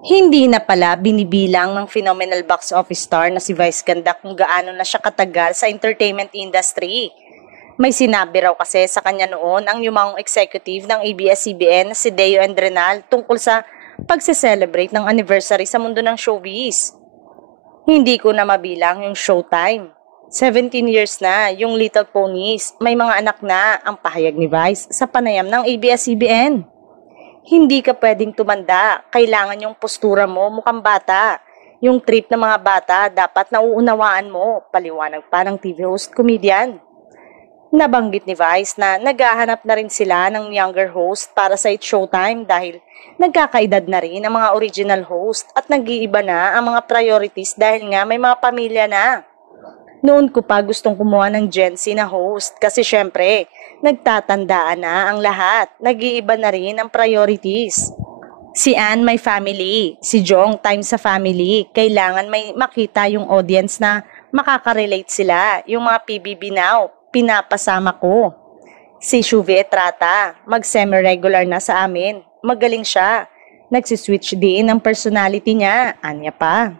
Hindi na pala binibilang ng phenomenal box office star na si Vice Ganda kung gaano na siya katagal sa entertainment industry. May sinabi raw kasi sa kanya noon ang yumang executive ng ABS-CBN na si Deo Endrenal tungkol sa pagse-celebrate ng anniversary sa mundo ng showbiz. Hindi ko na mabilang yung Showtime. 17 years na yung Little Ponies, may mga anak na ang pahayag ni Vice sa panayam ng ABS-CBN. Hindi ka pwedeng tumanda, kailangan yung postura mo mukhang bata. Yung trip ng mga bata dapat nauunawaan mo, paliwanag pa ng TV host comedian. Nabanggit ni Vice na naghahanap na rin sila ng younger host para sa It's Showtime dahil nagkakaedad na rin ang mga original host at nag-iiba na ang mga priorities dahil nga may mga pamilya na. Noon ko pa gustong kumuha ng Gen Z na host kasi syempre, nagtatandaan na ang lahat, nag-iiba na rin ang priorities. Si Ann may family, si Jong time sa family, kailangan may makita yung audience na makaka-relate sila, yung mga PBB now, pinapasama ko. Si Shuvi Etrata, mag-semi-regular na sa amin, magaling siya, nagsiswitch din ang personality niya, anya pa.